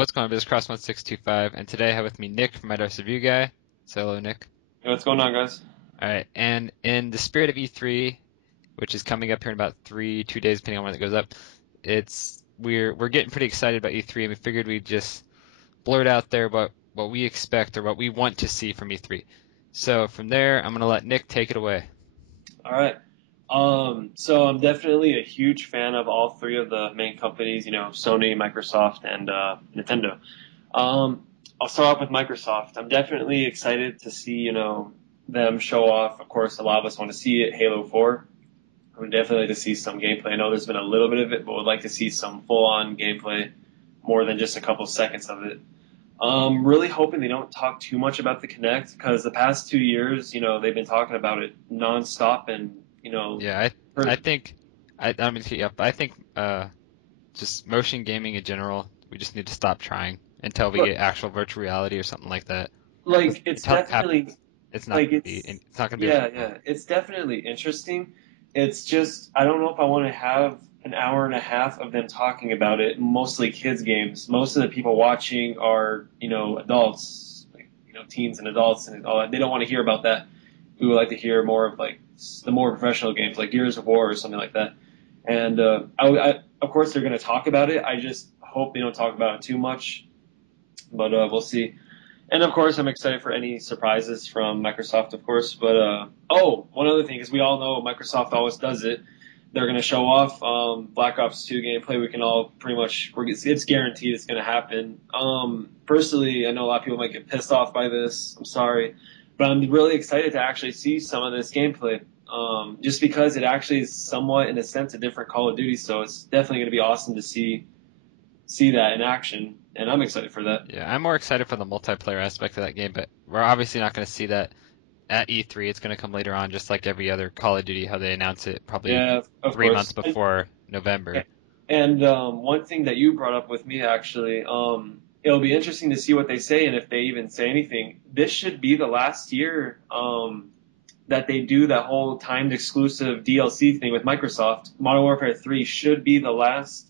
What's going on? This is Cross1625, and today I have with me Nick from My Review Guy. So hello, Nick. Hey, what's going on, guys? All right, and in the spirit of E3, which is coming up here in about 2 days, depending on when it goes up, we're getting pretty excited about E3, and we figured we'd just blurt out there what we expect or what we want to see from E3. So from there, I'm gonna let Nick take it away. All right. So I'm definitely a huge fan of all three of the main companies, Sony, Microsoft, and Nintendo. Um, I'll start off with Microsoft. I'm definitely excited to see, them show off. Of course, a lot of us want to see it, Halo 4. I would definitely like to see some gameplay. I know there's been a little bit of it, but would like to see some full-on gameplay, more than just a couple seconds of it. Really hoping they don't talk too much about the Kinect because the past 2 years, they've been talking about it nonstop, and Yeah, I per- think I mean, yeah, I think just motion gaming in general, we just need to stop trying until we look, get actual virtual reality or something like that. Because like it's until it happens, definitely it's not like gonna be it's it's not gonna be a yeah, fun one. yeah, it's definitely interesting. It's just I don't know if I want to have an hour and a half of them talking about it. Mostly kids games. Most of the people watching are adults, like teens and adults and all that. They don't want to hear about that. We would like to hear more of like the more professional games, like Gears of War or something like that. And of course, they're going to talk about it. I just hope they don't talk about it too much, but we'll see. And of course, I'm excited for any surprises from Microsoft, of course. But one other thing is we all know Microsoft always does it. They're going to show off Black Ops 2 gameplay. We can all pretty much it's guaranteed it's going to happen. Personally, I know a lot of people might get pissed off by this. I'm sorry, but I'm really excited to actually see some of this gameplay. Just because it actually is somewhat, in a sense, a different Call of Duty. So it's definitely going to be awesome to see that in action, and I'm excited for that. Yeah, I'm more excited for the multiplayer aspect of that game, but we're obviously not going to see that at E3. It's going to come later on, just like every other Call of Duty, how they announce it probably Yeah, of 3 months course. before November. And one thing that you brought up with me, actually, it'll be interesting to see what they say and if they even say anything. This should be the last year that they do that whole timed exclusive DLC thing with Microsoft. Modern Warfare 3 should be the last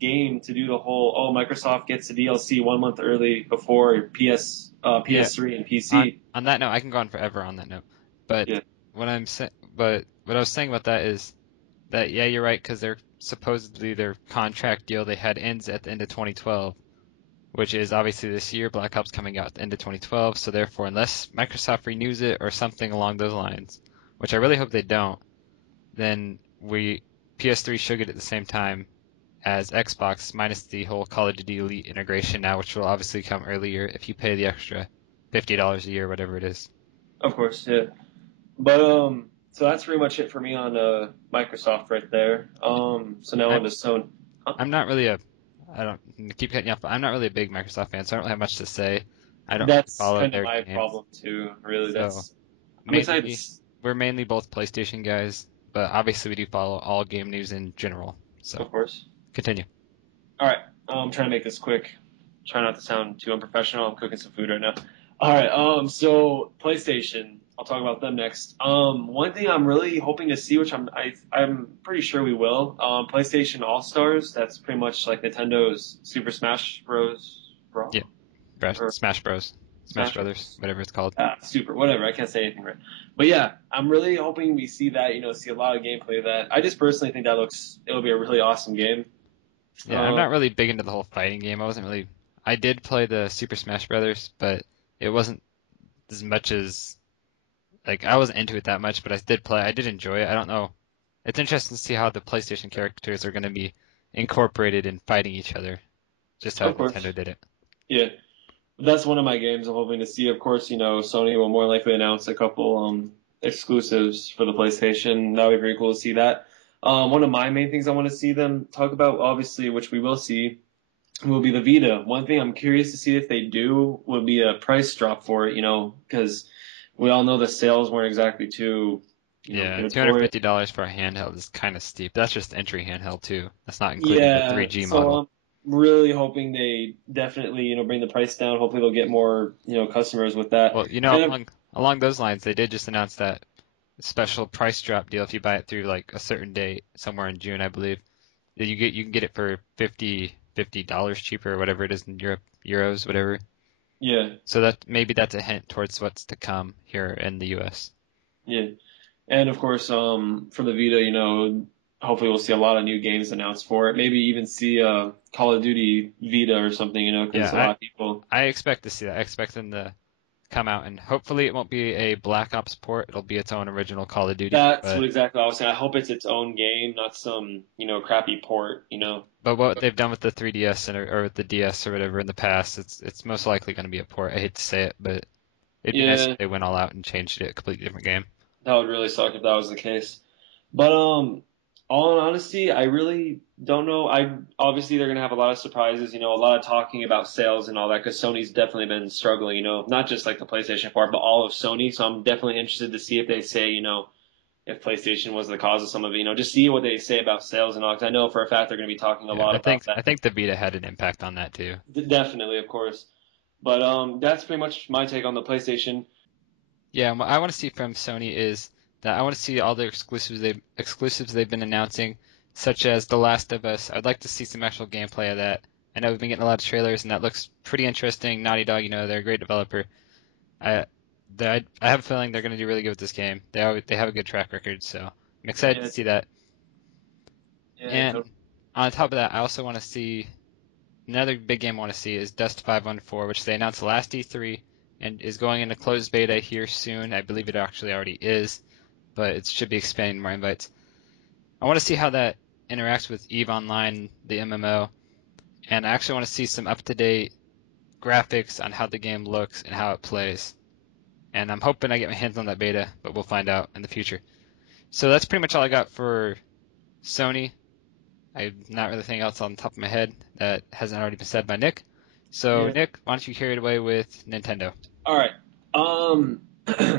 game to do the whole, Microsoft gets the DLC 1 month early before Yeah, PS3 and on PC. on that note, I can go on forever on that note. But Yeah. what I was saying about that is that yeah, you're right because they're supposedly their contract deal they had ends at the end of 2012, which is obviously this year. Black Ops coming out at the end of 2012, so therefore, unless Microsoft renews it or something along those lines, which I really hope they don't, then we PS3 should get at the same time as Xbox, minus the whole Call of Duty Elite integration now, which will obviously come earlier if you pay the extra $50 a year, whatever it is. Of course, yeah. But so that's pretty much it for me on Microsoft right there. So now on I'm to Sony. Huh? I'm not really a I don't keep cutting you off, but I'm not really a big Microsoft fan, so I don't really have much to say. I don't really That's follow kind of their my games, problem too. Really, so that's I'm excited. mainly we're mainly both PlayStation guys, but obviously we do follow all game news in general. So Of course. continue. All right, I'm trying to make this quick. Try not to sound too unprofessional. I'm cooking some food right now. All right, so PlayStation. I'll talk about them next. One thing I'm really hoping to see, which I'm pretty sure we will, PlayStation All Stars. That's pretty much like Nintendo's Super Smash Bros. Yeah, Brawl or Smash Bros, Smash Smash Brothers, whatever it's called. super, whatever. I can't say anything right. But yeah, I'm really hoping we see that, see a lot of gameplay of that. I just personally think it'll be a really awesome game. Yeah, I'm Uh, not really big into the whole fighting game. I did play the Super Smash Brothers, but it wasn't as much as like I wasn't into it that much, but I did play. I did enjoy it. I don't know. It's interesting to see how the PlayStation characters are going to be incorporated in fighting each other, just how of course. Nintendo did it. Yeah. That's one of my games I'm hoping to see. Of course, Sony will more likely announce a couple exclusives for the PlayStation. That would be very cool to see that. One of my main things I want to see them talk about, obviously, which we will see, will be the Vita. One thing I'm curious to see if they do would be a price drop for it, because we all know the sales weren't exactly too, Yeah, good for it. $250 for a handheld is kind of steep. That's just entry handheld too. That's not including the Yeah, 3G so model. I'm really hoping they definitely, bring the price down. Hopefully they'll get more, customers with that. Well, And along those lines, they did just announce that special price drop deal if you buy it through like a certain date somewhere in June, I believe. That you can get it for 50. $50 cheaper or whatever it is in Europe, euros, whatever. Yeah, So that maybe that's a hint towards what's to come here in the US. yeah. And of course, for the Vita, hopefully we'll see a lot of new games announced for it. Maybe even see Call of Duty Vita or something, Yeah, because a lot of people. I expect to see that. I expect them to come out, and hopefully it won't be a Black Ops port. It'll be its own original Call of Duty. That's what But exactly I was saying. I hope it's its own game, not some, crappy port. but what they've done with the 3DS or with the DS or whatever in the past, it's most likely going to be a port. I hate to say it, but it'd be nice if Yeah, they went all out and changed it a completely different game. that would really suck if that was the case. But all in honesty, I really don't know. I obviously they're gonna have a lot of surprises. A lot of talking about sales and all that because Sony's definitely been struggling. Not just like the PlayStation 4, but all of Sony. So I'm definitely interested to see if they say, if PlayStation was the cause of some of it. Just see what they say about sales and all. Because I know for a fact they're gonna be talking a Yeah, lot I about think that. I think the Vita had an impact on that too. Definitely, of course. But that's pretty much my take on the PlayStation. Yeah, and what I want to see from Sony is that I want to see all the exclusives they've been announcing, such as The Last of Us. I'd like to see some actual gameplay of that. I know we've been getting a lot of trailers, and that looks pretty interesting. Naughty Dog, they're a great developer. I I have a feeling they're going to do really good with this game. They have a good track record, so I'm excited to Yeah, see that. yeah, And on top of that, I also want to see another big game I want to see is Dust 514, which they announced last E3 and is going into closed beta here soon. I believe it actually already is, but it should be expanding more invites. I want to see how that interacts with EVE Online, the MMO, and I actually want to see some up-to-date graphics on how the game looks and how it plays. And I'm hoping I get my hands on that beta, but we'll find out in the future. So that's pretty much all I got for Sony. I'm not really thinking else on the top of my head that hasn't already been said by Nick. So, yeah. Nick, why don't you carry it away with Nintendo? All right.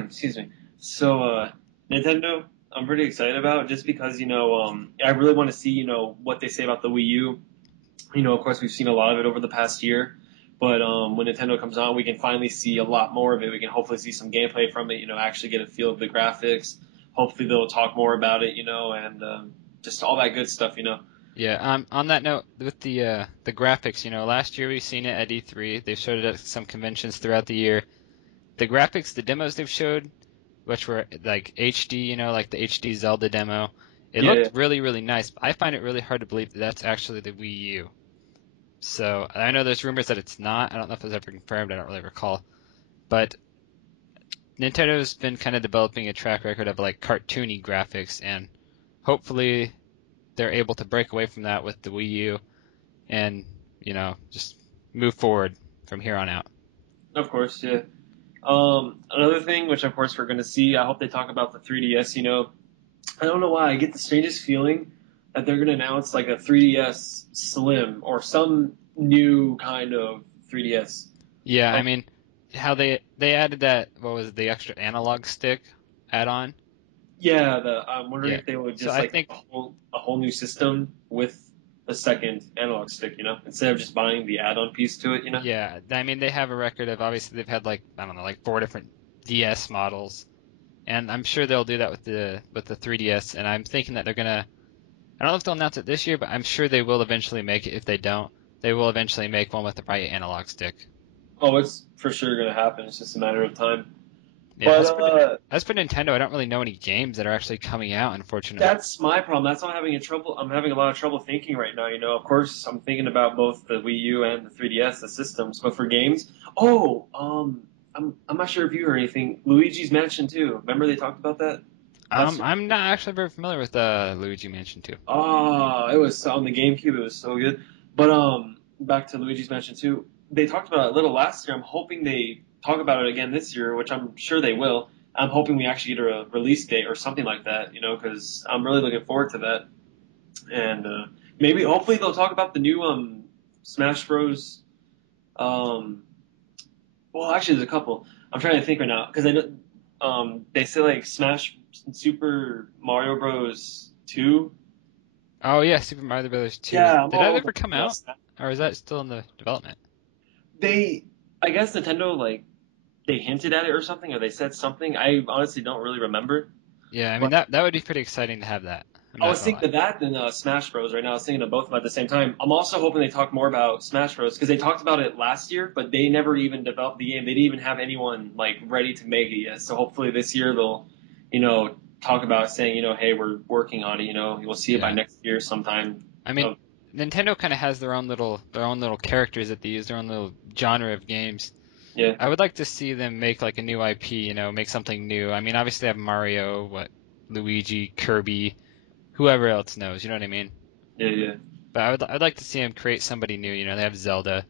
Excuse me. So, Nintendo, I'm pretty excited about just because, I really want to see, what they say about the Wii U. Of course, we've seen a lot of it over the past year, but when Nintendo comes on, we can finally see a lot more of it. We can hopefully see some gameplay from it, actually get a feel of the graphics. Hopefully, they'll talk more about it, and just all that good stuff. Yeah, on that note, with the graphics, last year we've seen it at E3. They've showed it at some conventions throughout the year. The graphics, the demos they've showed, which were like HD, like the HD Zelda demo, it Yeah, yeah. looked really, really nice. But I find it really hard to believe that that's actually the Wii U. So I know there's rumors that it's not. I don't know if it's ever confirmed. I don't really recall. But Nintendo's been kind of developing a track record of like cartoony graphics, and hopefully they're able to break away from that with the Wii U and, just move forward from here on out. Of course, yeah. Another thing, which of course we're going to see, I hope they talk about the 3DS. I don't know why I get the strangest feeling that they're going to announce like a 3DS Slim or some new kind of 3DS. Yeah, I Oh, mean, how they added that, what was it, the extra analog stick add-on? yeah, I'm wondering Yeah. if they would So just I like think, a whole new system with a second analog stick, instead of just buying the add-on piece to it. yeah, I mean, they have a record of, obviously they've had like, I don't know, like four different DS models, and I'm sure they'll do that with the 3DS, and I'm thinking that they're gonna, I don't know if they'll announce it this year, but I'm sure they will eventually make it. If they don't, they will eventually make one with the right analog stick. Oh, it's for sure going to happen. It's just a matter of time. Yeah, But as for Nintendo, I don't really know any games that are actually coming out, unfortunately. that's my problem. That's why I'm having a lot of trouble thinking right now. Of course, I'm thinking about both the Wii U and the 3DS, the systems. But for games, I'm not sure if you heard anything. Luigi's Mansion 2. Remember they talked about that last year? I'm not actually very familiar with Luigi Mansion 2. Oh, it was on the GameCube. It was so good. But back to Luigi's Mansion 2. They talked about it a little last year. I'm hoping they talk about it again this year, which I'm sure they will. I'm hoping we actually get a release date or something like that, because I'm really looking forward to that. And maybe, hopefully, they'll talk about the new Smash Bros. Um, well, actually, there's a couple. I'm trying to think right now because I know they say like Smash Super Mario Bros. 2. Oh yeah, Super Mario Bros. 2. Yeah, I'm Did that all ever come out, about that. or is that still in the development? They, I guess Nintendo like they hinted at it or something, or they said something. I honestly don't really remember. Yeah, I mean But that would be pretty exciting to have that. I'm I not was gonna lie. thinking of that than Smash Bros. Right now. I was thinking of both of them at the same time. I'm also hoping they talk more about Smash Bros. Because they talked about it last year, but they never even developed the game. They didn't even have anyone like ready to make it yet. So hopefully this year they'll, talk about saying, hey, we're working on it. We'll see it by Yeah. next year sometime. I mean, Nintendo kind of has their own little characters that they use, their own little genre of games. Yeah, I would like to see them make like a new IP, make something new. I mean, obviously they have Mario, Luigi, Kirby, whoever else knows, you know what I mean? yeah, yeah. But I'd like to see them create somebody new. They have Zelda.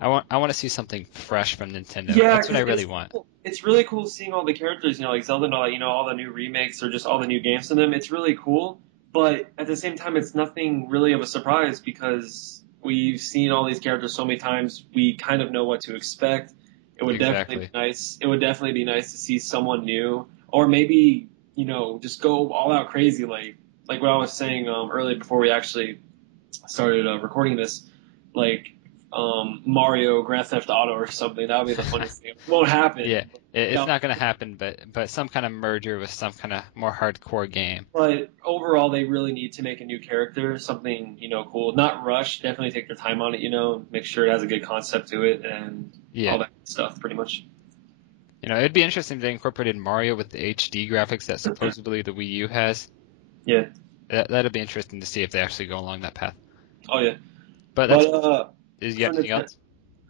I want to see something fresh from Nintendo. Yeah, That's what I because really want. it's really cool seeing all the characters, like Zelda and all that, all the new remakes or just all the new games in them. It's really cool, but at the same time, it's nothing really of a surprise because we've seen all these characters so many times. We kind of know what to expect. It would definitely be Exactly. nice. It would definitely be nice to see someone new, or maybe just go all out crazy, like what I was saying earlier before we actually started recording this, like Mario Grand Theft Auto or something. That would be the funniest thing. It won't happen. Yeah, it's not going to happen, but some kind of merger with some kind of more hardcore game. But overall, they really need to make a new character, something cool. Not rush. Definitely take their time on it. Make sure it has a good concept to it and Yeah. all that stuff. Pretty much. It'd be interesting if they incorporated Mario with the HD graphics that supposedly the Wii U has. Yeah. That'd be interesting to see if they actually go along that path. Oh yeah. But But is you for have anything Nintendo,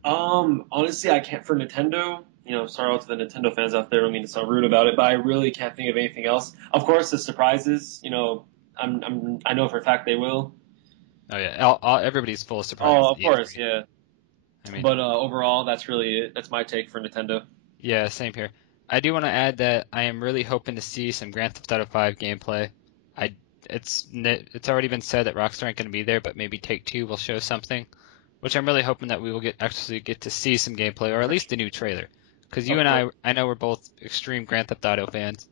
else? honestly, I can't for Nintendo. Sorry out to the Nintendo fans out there. I don't mean to sound rude about it, but I really can't think of anything else. Of course, the surprises. I know for a fact they will. Oh yeah, everybody's full of surprises Oh, at of course, E3. yeah. I mean, But overall, that's really it. That's my take for Nintendo. yeah, same here. I do want to add that I am really hoping to see some Grand Theft Auto 5 gameplay. I it's already been said that Rockstar ain't going to be there, but maybe Take-Two will show something, which I'm really hoping that we will actually get to see some gameplay or at least a new trailer. Because you Of and course. I know we're both extreme Grand Theft Auto fans,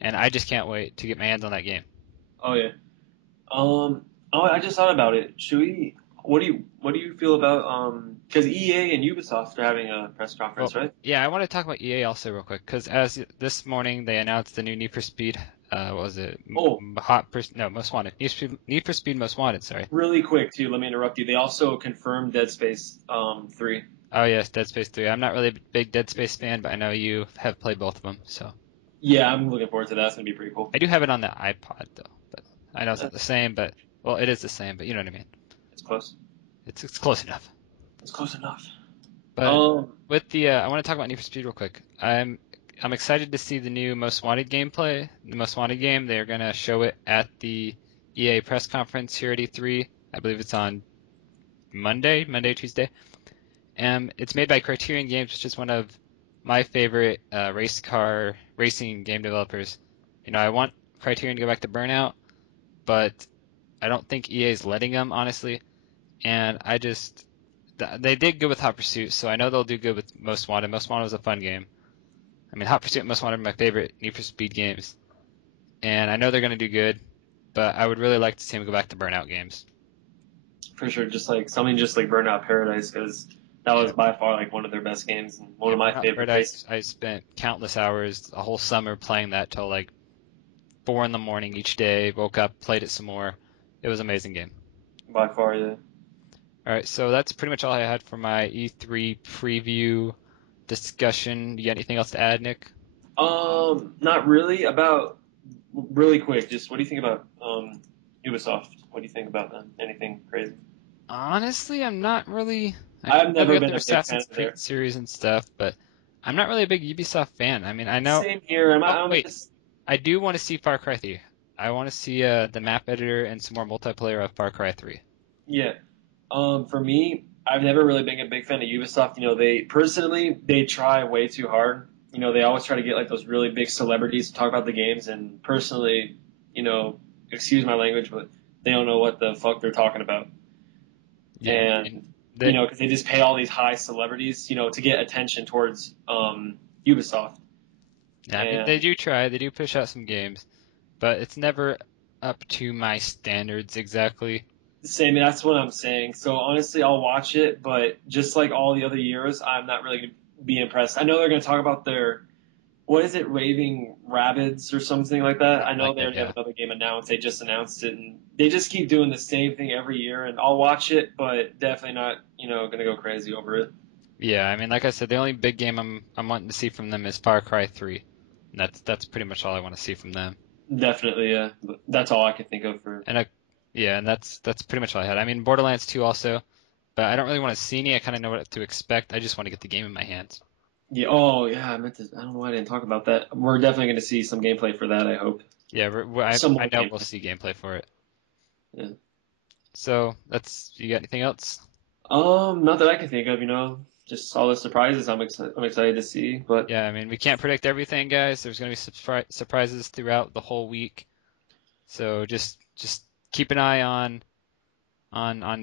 and I just can't wait to get my hands on that game. Oh yeah. Oh, I just thought about it. Should we? What do you feel about Because EA and Ubisoft are having a press Well, conference, right? yeah, I want to talk about EA also real quick because as this morning they announced the new Need for Speed. What was it? Oh, No, Most Wanted. Need for Speed Most Wanted. Sorry. really quick too. Let me interrupt you. They also confirmed Dead Space 3. Oh yes, Dead Space 3. I'm not really a big Dead Space fan, but I know you have played both of them, so Yeah, I'm looking forward to that. It's gonna be pretty cool. I do have it on the iPod though. But I know it's Uh, not the same, but well, it is the same. But you know what I mean. It's close. It's close enough. It's close enough. But Um, with the I want to talk about Need for Speed real quick. I'm excited to see the new Most Wanted gameplay. The Most Wanted game. They're gonna show it at the EA press conference here at E3. I believe it's on Monday, Tuesday. It's made by Criterion Games, which is one of my favorite race car racing game developers. I want Criterion to go back to Burnout, but I don't think EA is letting them, honestly. And they did good with Hot Pursuit, so I know they'll do good with Most Wanted. Most Wanted was a fun game. I mean, Hot Pursuit and Most Wanted are my favorite Need for Speed games, and I know they're going to do good, but I would really like to see them go back to Burnout games. for sure. Just like something just like Burnout Paradise, because that Yeah, was by far like one of their best games and one yeah, of my Burnout favorite races. Paradise. I spent countless hours, a whole summer playing that till like 4 in the morning each day. Woke up, played it some more. It was an amazing game. By far, yeah. All right, so that's pretty much all I had for my E3 preview discussion. You got anything else to add, Nick? Not really. About really quick, just what do you think about Ubisoft? What do you think about them? Anything crazy? Honestly, I'm not really. I I've know they never got been their a big fan Assassin's of their. Creed series and stuff, but I'm not really a big Ubisoft fan. I mean, I know. Same here. Oh, I'm wait, just I do want to see Far Cry 3. I want to see the map editor and some more multiplayer of Far Cry 3. yeah. For me, I've never really been a big fan of Ubisoft. They try way too hard. They always try to get like those really big celebrities to talk about the games, and personally, you know, excuse my language, but they don't know what the fuck they're talking about. Yeah, I mean, And they, because they just pay all these high celebrities, to get attention towards Ubisoft. yeah, I mean, they And do try. They do push out some games, but it's never up to my standards exactly. same, that's what I'm saying. So honestly, I'll watch it, but just like all the other years, I'm not really going to be impressed. I know they're going to talk about their what is it, Raving Rabbids or something like that? I Something know like they that, already have yeah. another game announced. They just announced it, and they just keep doing the same thing every year. And I'll watch it, but definitely not, gonna go crazy over it. Yeah, I mean, like I said, the only big game I'm wanting to see from them is Far Cry 3. And that's pretty much all I want to see from them. Definitely, yeah. But that's all I can think of for. And yeah, and that's pretty much all I had. I mean, Borderlands 2 also, but I don't really want to see any. I kind of know what to expect. I just want to get the game in my hands. Yeah. Oh, yeah. I meant to. I don't know why I didn't talk about that. We're definitely going to see some gameplay for that. I hope Yeah, some I more know we'll gameplay. see gameplay for it. Yeah. So you got anything else? Not that I can think of. Just all the surprises I'm excited to see. But Yeah, I mean, we can't predict everything, guys. There's going to be surprises throughout the whole week. So just keep an eye on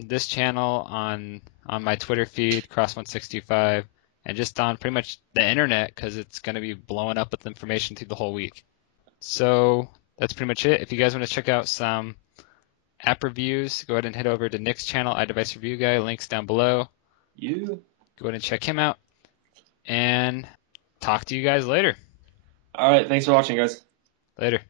this channel, on my Twitter feed, Cross1625, and just on pretty much the internet because it's going to be blowing up with information through the whole week. So that's pretty much it. If you guys want to check out some app reviews, go ahead and head over to Nick's channel, iDevice Review Guy. Links down below. you. Go ahead and check him out, and talk to you guys later. All right. Thanks for watching, guys. Later.